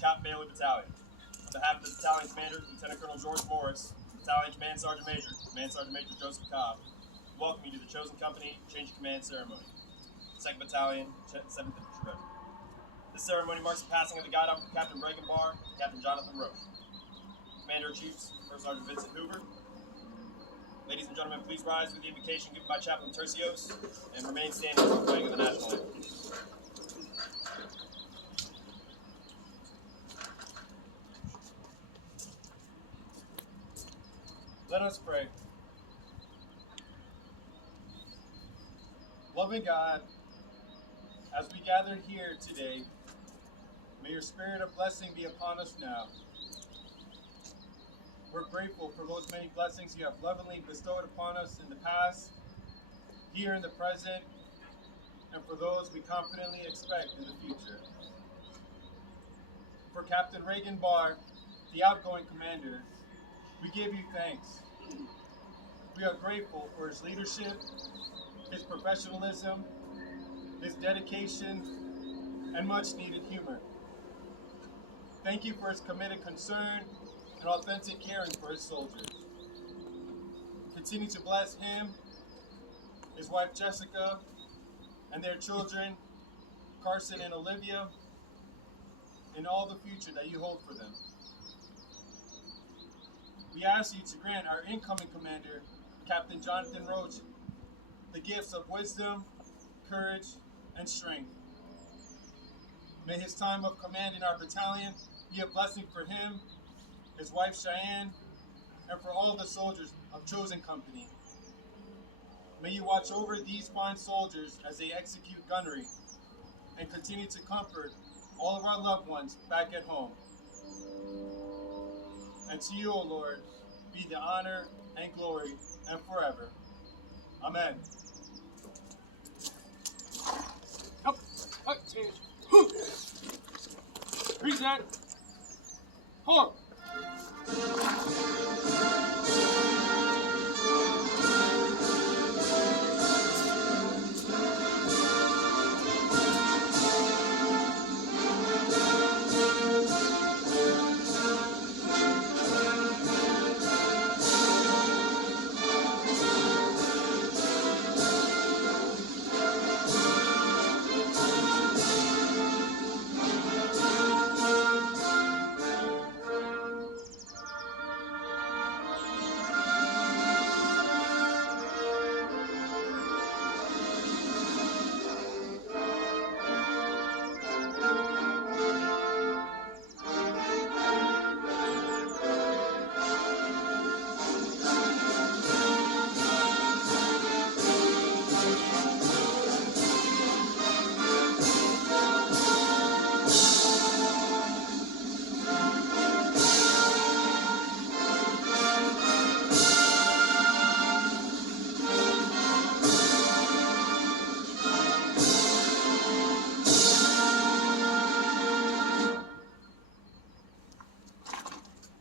CoC Battalion. On behalf of the battalion commander, Lieutenant Colonel George Morris, Battalion Command Sergeant Major Joseph Cobb, welcome you to the Chosen Company Change of Command Ceremony, 2nd Battalion, 7th Infantry Regiment. This ceremony marks the passing of the guide-up from Captain Reagan Barr and Captain Jonathan Roche. Commander-in-Chiefs, First Sergeant Vincent Hoover. Ladies and gentlemen, please rise with the invocation given by Chaplain Tercios and remain standing for the playing of the national anthem. Let us pray. Loving God, as we gather here today, may your spirit of blessing be upon us now. We're grateful for those many blessings you have lovingly bestowed upon us in the past, here in the present, and for those we confidently expect in the future. For Captain Reagan Barr, the outgoing commander, we give you thanks. We are grateful for his leadership, his professionalism, his dedication, and much needed humor. Thank you for his committed concern and authentic caring for his soldiers. Continue to bless him, his wife Jessica, and their children, Carson and Olivia, and all the future that you hold for them. We ask you to grant our incoming commander, Captain Jonathan Roche, the gifts of wisdom, courage, and strength. May his time of command in our battalion be a blessing for him, his wife Cheyenne, and for all the soldiers of Chosen Company. May you watch over these fine soldiers as they execute gunnery and continue to comfort all of our loved ones back at home. And to you, O Lord, be the honor and glory and forever. Amen. Up, present. Hold.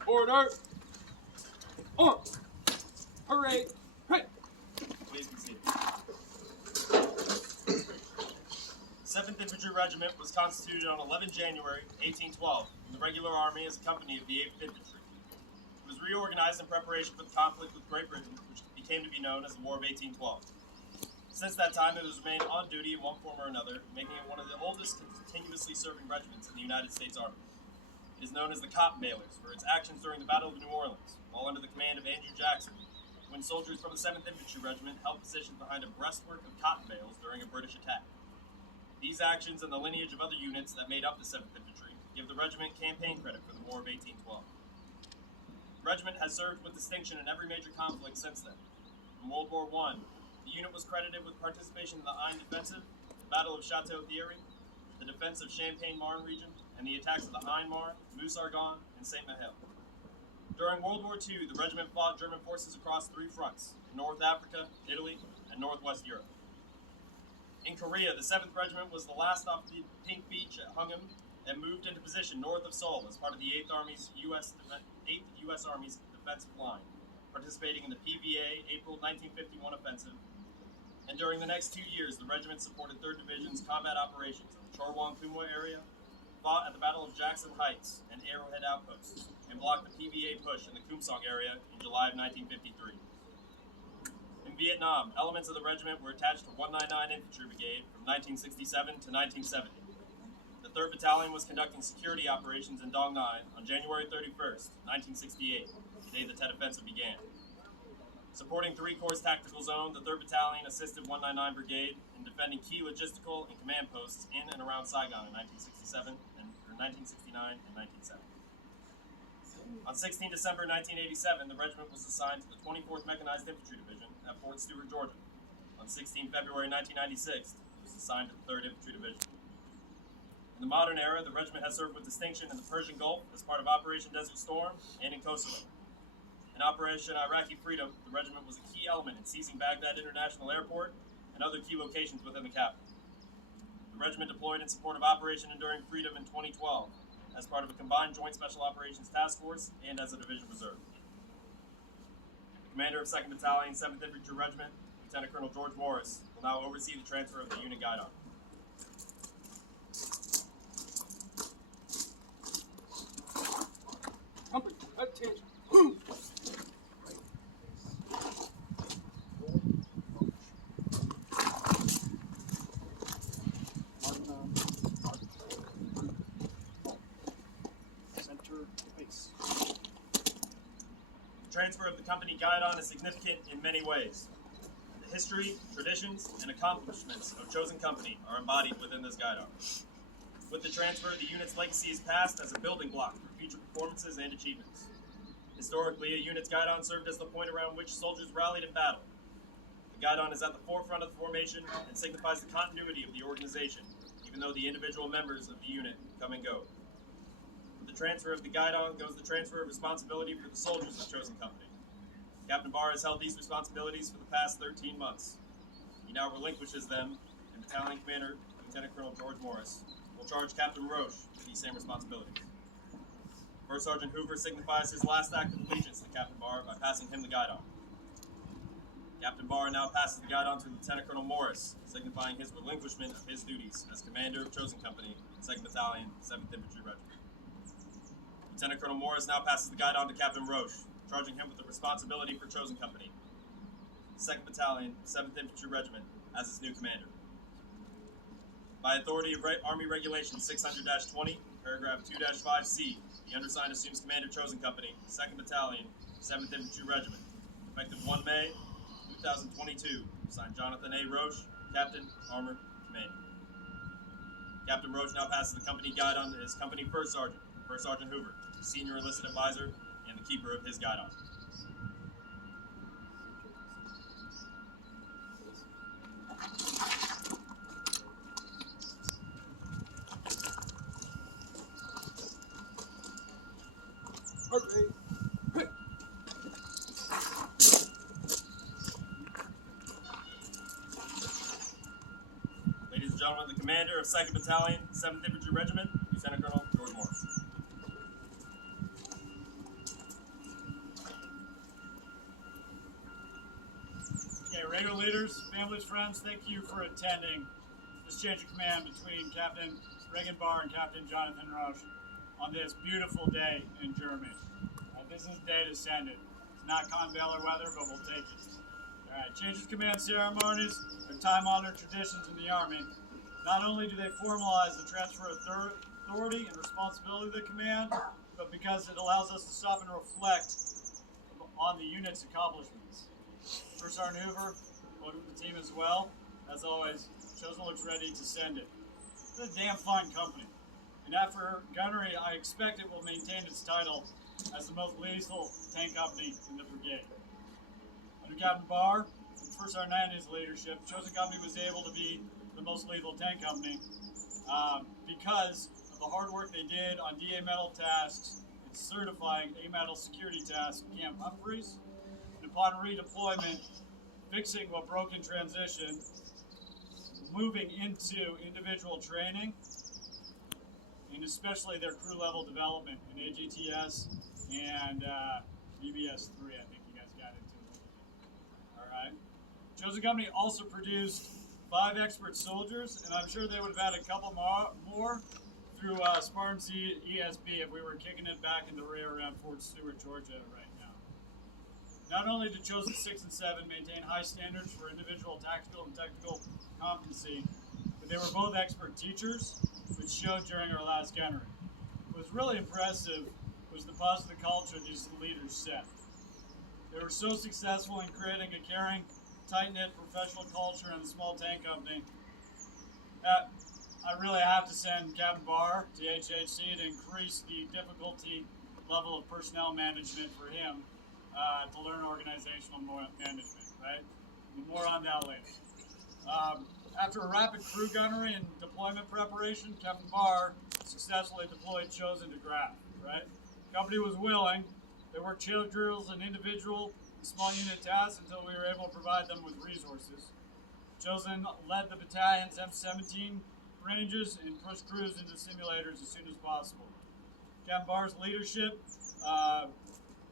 Order. On. Hooray. Hey. Please be seated. 7th Infantry Regiment was constituted on 11 January 1812 in the regular army as a company of the 8th Infantry. It was reorganized in preparation for the conflict with Great Britain, which became to be known as the War of 1812. Since that time, it has remained on duty in one form or another, making it one of the oldest continuously serving regiments in the United States Army. It is known as the CoC Bailers for its actions during the Battle of New Orleans, while under the command of Andrew Jackson, when soldiers from the 7th Infantry Regiment held positions behind a breastwork of cotton bales during a British attack. These actions and the lineage of other units that made up the 7th Infantry give the regiment campaign credit for the War of 1812. The regiment has served with distinction in every major conflict since then. In World War I, the unit was credited with participation in the Aisne Defensive, the Battle of Chateau Thierry, the defense of Champagne-Marne region, and the attacks of the Aisne-Marne, Meuse-Argonne, and Saint-Mihiel. During World War II, the regiment fought German forces across 3 fronts, in North Africa, Italy, and Northwest Europe. In Korea, the 7th Regiment was the last off the Pink Beach at Hungum and moved into position north of Seoul as part of the 8th U.S. Army's defensive line, participating in the PVA April 1951 offensive. And during the next 2 years, the regiment supported 3rd Division's combat operations in the Chorwon-Kumwa area, fought at the Battle of Jackson Heights and Arrowhead Outposts, and blocked the PVA push in the Kumsong area in July of 1953. In Vietnam, elements of the regiment were attached to 199 Infantry Brigade from 1967 to 1970. The 3rd Battalion was conducting security operations in Dong Nai on January 31st, 1968, the day the Tet Offensive began. Supporting 3 Corps' tactical zone, the 3rd Battalion assisted 199 Brigade in defending key logistical and command posts in and around Saigon in 1969 and 1970. On 16 December 1987, the regiment was assigned to the 24th Mechanized Infantry Division at Fort Stewart, Georgia. On 16 February 1996, it was assigned to the 3rd Infantry Division. In the modern era, the regiment has served with distinction in the Persian Gulf as part of Operation Desert Storm and in Kosovo. In Operation Iraqi Freedom, the regiment was a key element in seizing Baghdad International Airport and other key locations within the capital. The regiment deployed in support of Operation Enduring Freedom in 2012 as part of a combined Joint Special Operations Task Force and as a division reserve. The commander of 2nd Battalion, 7th Infantry Regiment, Lieutenant Colonel George Morris, will now oversee the transfer of the unit guidon. Company, attention. Center base. The transfer of the company guidon is significant in many ways. The history, traditions, and accomplishments of chosen company are embodied within this guidon. With the transfer, the unit's legacy is passed as a building block for future performances and achievements. Historically, a unit's guidon served as the point around which soldiers rallied in battle. The guidon is at the forefront of the formation and signifies the continuity of the organization, even though the individual members of the unit come and go. With the transfer of the guidon goes the transfer of responsibility for the soldiers of chosen company. Captain Barr has held these responsibilities for the past 13 months. He now relinquishes them, and Battalion Commander Lieutenant Colonel George Morris will charge Captain Roche with these same responsibilities. First Sergeant Hoover signifies his last act of allegiance to Captain Barr by passing him the guidon. Captain Barr now passes the guidon to Lieutenant Colonel Morris, signifying his relinquishment of his duties as Commander of Chosen Company, 2nd Battalion, 7th Infantry Regiment. Lieutenant Colonel Morris now passes the guidon to Captain Roche, charging him with the responsibility for Chosen Company, 2nd Battalion, 7th Infantry Regiment, as its new commander. By authority of Army Regulation 600-20, paragraph 2-5C, the undersigned assumes command of Chosen Company, 2nd Battalion, 7th Infantry Regiment, effective 1 May 2022. Signed Jonathan A. Roche, Captain, Armor, Command. Captain Roche now passes the company guidon to his company First Sergeant, First Sergeant Hoover, senior enlisted advisor and the keeper of his guidon. Okay. Hey. Ladies and gentlemen, the commander of 2nd Battalion, 7th Infantry Regiment, Lieutenant Colonel George Morris. Okay, regular leaders, families, friends, thank you for attending this change of command between Captain Reagan Barr and Captain Jonathan Roche on this beautiful day in Germany. This is the day to send it. It's not Convaler weather, but we'll take it. All right, change of command ceremonies are time-honored traditions in the Army. Not only do they formalize the transfer of authority and responsibility of the command, but because it allows us to stop and reflect on the unit's accomplishments. First Sergeant Hoover, welcome to the team as well. As always, Chosen looks ready to send it. It's a damn fine company. And after gunnery, I expect it will maintain its title as the most lethal tank company in the brigade. Under Captain Barr and First Sergeant and his leadership, Chosen Company was able to be the most lethal tank company because of the hard work they did on DA metal tasks and certifying A metal security tasks at Camp Humphreys. And upon redeployment, fixing what broke in transition, moving into individual training, and especially their crew level development in AGTS and BBS 3, I think you guys got into a little bit. All right. Chosen Company also produced 5 expert soldiers, and I'm sure they would have had a couple more through Spartan ESB if we were kicking it back in the rear around Fort Stewart, Georgia right now. Not only did Chosen 6 and 7 maintain high standards for individual tactical and technical competency, but they were both expert teachers, which showed during our last gathering. What was really impressive was the positive culture these leaders set. They were so successful in creating a caring, tight-knit professional culture in a small tank company that I really have to send Captain Barr to HHC to increase the difficulty level of personnel management for him to learn organizational management, right? More on that later. After a rapid crew gunnery and deployment preparation, Captain Barr successfully deployed Chosen to Graf, right? The company was willing. They worked chill drills and individual small unit tasks until we were able to provide them with resources. Chosen led the battalion's M17 ranges and pushed crews into simulators as soon as possible. Captain Barr's leadership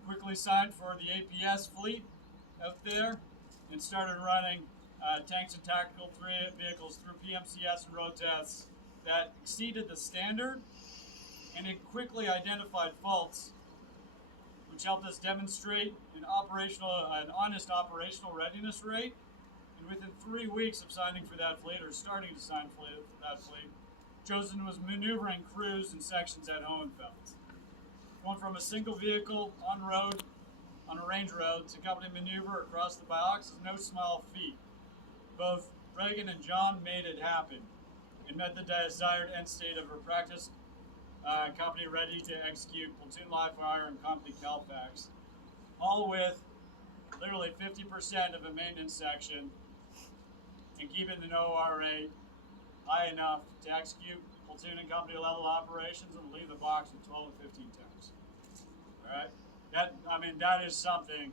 quickly signed for the APS fleet out there and started running tanks and tactical vehicles through PMCS and road tests that exceeded the standard, and it quickly identified faults, which helped us demonstrate an honest operational readiness rate. And within 3 weeks of signing for that fleet, or starting to sign for that fleet, Chosen was maneuvering crews and sections at Hohenfeld. Going from a single vehicle on a range road to company maneuver across the box is no small feat. Both Reagan and John made it happen and met the desired end state of a practice company ready to execute platoon live fire and company CALPACs, all with literally 50% of a maintenance section and keeping the OR rate high enough to execute platoon and company level operations and leave the box with 12 to 15 tanks. All right, that is something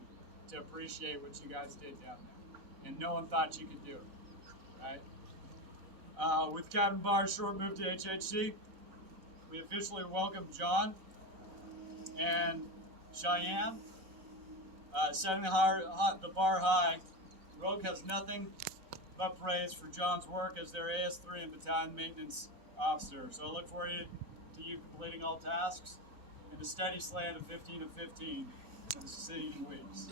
to appreciate what you guys did down there, and no one thought you could do it. Right? With Captain Barr's short move to HHC, we officially welcome John and Cheyenne, setting the bar high. Rogue has nothing but praise for John's work as their AS3 and battalion maintenance officer. So I look forward to you completing all tasks and a steady slant of 15 of 15 in the succeeding weeks.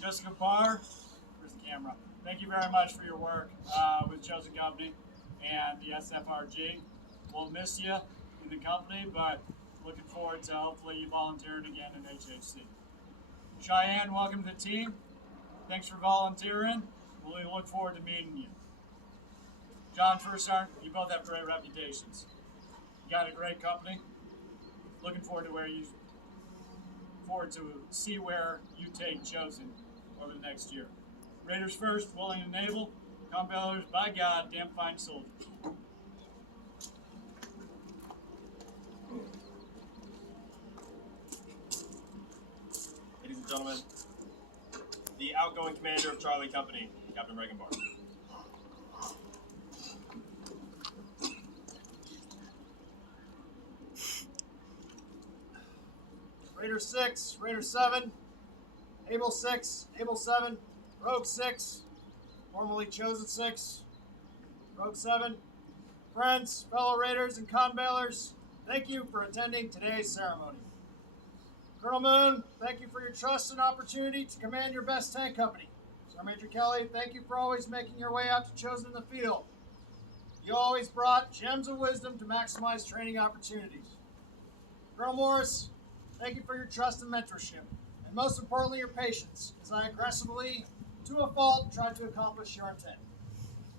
Jessica Barr, where's the camera? Thank you very much for your work with Chosen Company and the SFRG. We'll miss you in the company, but looking forward to hopefully you volunteering again in HHC. Cheyenne, welcome to the team. Thanks for volunteering. We look forward to meeting you. John, First Sergeant, you both have great reputations. You got a great company. Looking forward to see where you take Chosen over the next year. Raiders first, willing and able. Compellers, by God, damn fine soldiers. Ladies and gentlemen, the outgoing commander of Charlie Company, Captain Reagan Barr. Raider 6, Raider 7, Able 6, Able 7, Rogue 6, formerly Chosen 6, Rogue 7. Friends, fellow Raiders, and conbailers, thank you for attending today's ceremony. Colonel Moon, thank you for your trust and opportunity to command your best tank company. Sergeant Major Kelly, thank you for always making your way out to Chosen in the field. You always brought gems of wisdom to maximize training opportunities. Colonel Morris, thank you for your trust and mentorship, and most importantly, your patience, as I aggressively, to a fault, tried to accomplish your intent.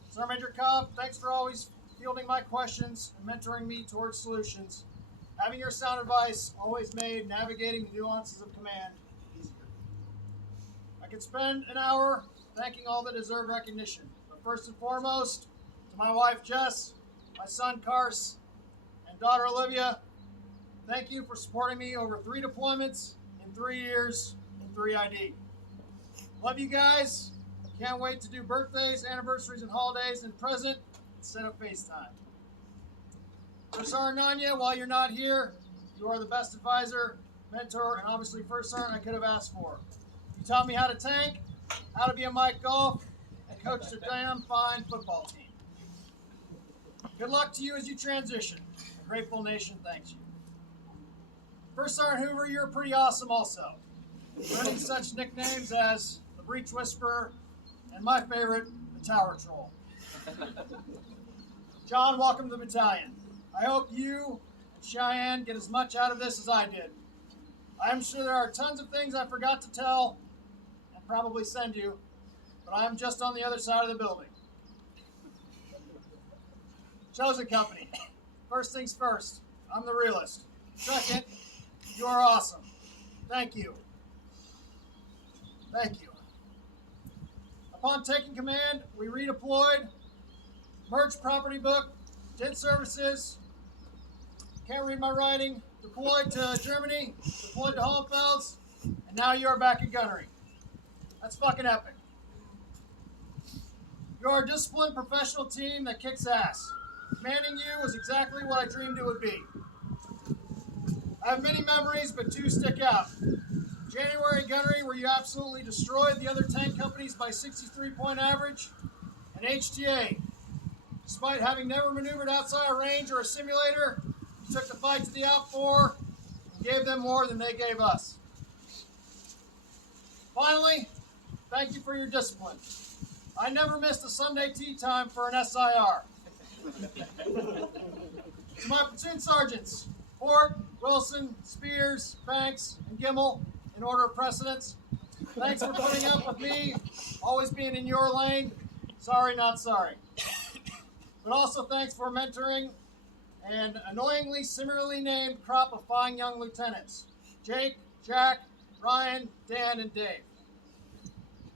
Sergeant Major Cobb, thanks for always fielding my questions and mentoring me towards solutions. Having your sound advice always made navigating the nuances of command easier. I could spend an hour thanking all that deserve recognition, but first and foremost, to my wife Jess, my son Cars, and daughter Olivia, thank you for supporting me over 3 deployments in 3 years in 3ID. Love you guys. Can't wait to do birthdays, anniversaries, and holidays in present instead of FaceTime. First Sergeant Nanya, while you're not here, you are the best advisor, mentor, and obviously First Sergeant I could have asked for. You taught me how to tank, how to be a Mike Golf, and coached a damn fine football team. Good luck to you as you transition. A grateful nation thanks you. First Sergeant Hoover, you're pretty awesome also. Earning such nicknames as the Breach Whisperer and my favorite, the Tower Troll. John, welcome to the battalion. I hope you and Cheyenne get as much out of this as I did. I am sure there are tons of things I forgot to tell and probably send you, but I am just on the other side of the building. Chosen Company. First things first, I'm the realist. Second, you are awesome. Thank you. Thank you. Upon taking command, we redeployed, merged property book, did services, can't read my writing, deployed to Germany, deployed to Hohenfels, and now you are back at gunnery. That's fucking epic. You are a disciplined professional team that kicks ass. Commanding you was exactly what I dreamed it would be. I have many memories, but two stick out. January gunnery, where you absolutely destroyed the other tank companies by 63-point average, and HTA. Despite having never maneuvered outside a range or a simulator, you took the fight to the outfor and gave them more than they gave us. Finally, thank you for your discipline. I never missed a Sunday tea time for an SIR. To my platoon sergeants, Fort, Wilson, Spears, Banks, and Gimmel, in order of precedence, thanks for putting up with me, always being in your lane. Sorry, not sorry. But also thanks for mentoring an annoyingly similarly named crop of fine young lieutenants, Jake, Jack, Ryan, Dan, and Dave.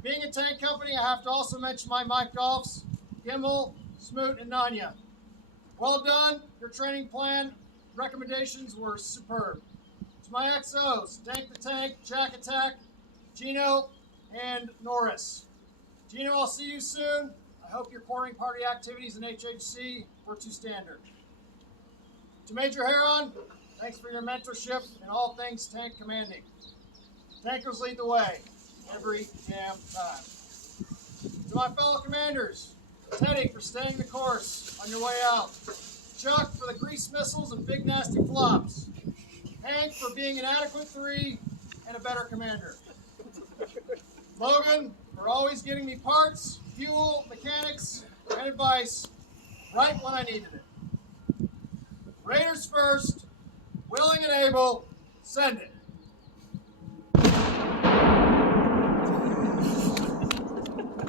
Being a tank company, I have to also mention my Mike Golfs, Gimmel, Smoot, and Nanya. Well done. Your training plan recommendations were superb. To my XOs, Tank the Tank, Jack Attack, Gino, and Norris. Gino, I'll see you soon. I hope your quartering party activities in HHC were to standard. To Major Heron, thanks for your mentorship in all things tank commanding. Tankers lead the way every damn time. To my fellow commanders, Teddy for staying the course on your way out. Chuck for the grease missiles and big nasty flops. Hank for being an adequate 3 and a better commander. Logan for always getting me parts, fuel, mechanics, and advice right when I needed it. Raiders first, willing and able, send it.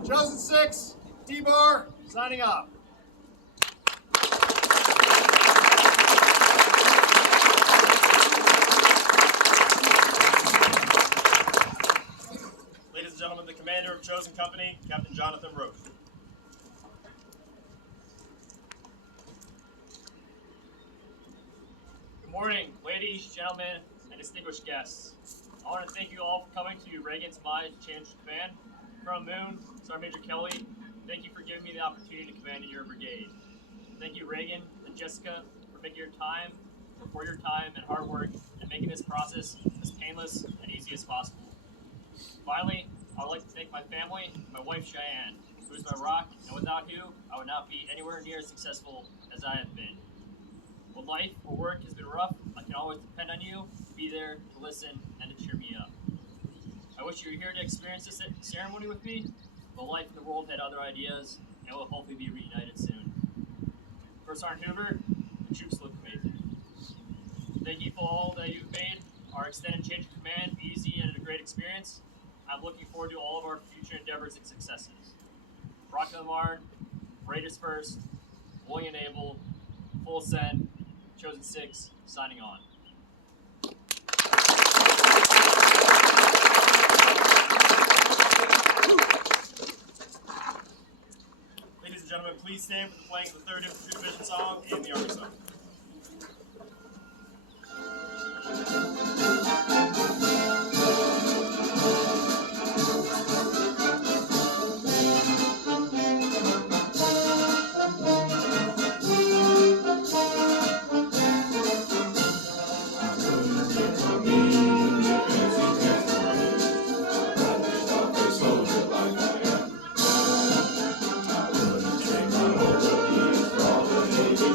Chosen 6, D-Bar, signing off. Ladies and gentlemen, the commander of Chosen Company, Captain Jonathan Roach. Good morning, ladies, gentlemen, and distinguished guests. I want to thank you all for coming to Reagan's My Change of Command. Colonel Moon, Sergeant Major Kelly, thank you for giving me the opportunity to command in your brigade. Thank you, Reagan and Jessica, for making your time, for your time and hard work, and making this process as painless and easy as possible. Finally, I would like to thank my family, my wife Cheyenne, who is my rock, and without who, I would not be anywhere near as successful as I have been. When life or work has been rough, I can always depend on you to be there, to listen, and to cheer me up. I wish you were here to experience this ceremony with me, but life and the world had other ideas, and we'll hopefully be reunited soon. First Sergeant Hoover, the troops look amazing. Thank you for all that you've made our extended change of command easy and a great experience. I'm looking forward to all of our future endeavors and successes. Rock of the Marne, Raiders first, willing and able, full send, Chosen 6, signing on. Ladies and gentlemen, please stand for the playing of the 3rd Infantry Division song and the Army song. Soldier like I am. I wouldn't trade my whole rookie for all the Navy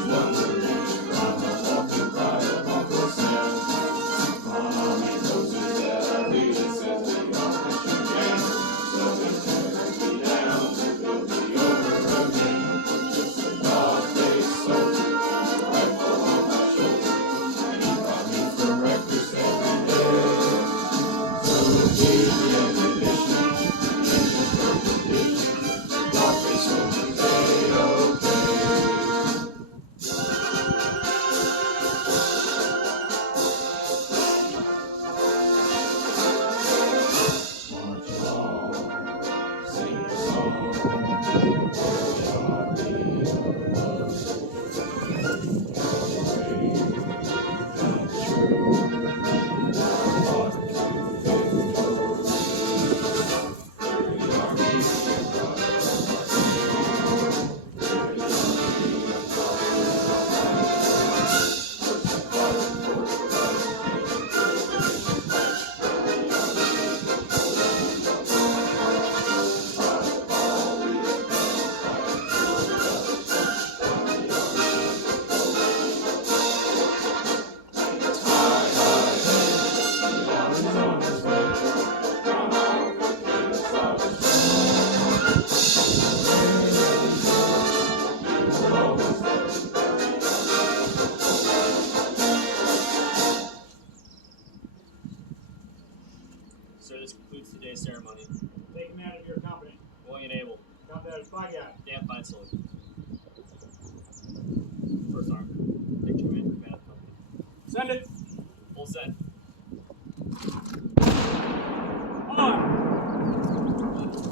So this concludes today's ceremony. Take command of your company. Willing and able. Company that is by guy. Dan Feinsold. First Sergeant. Take command of the company. Send it. Full send. On.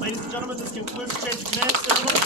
Ladies and gentlemen, this concludes the change of command ceremony.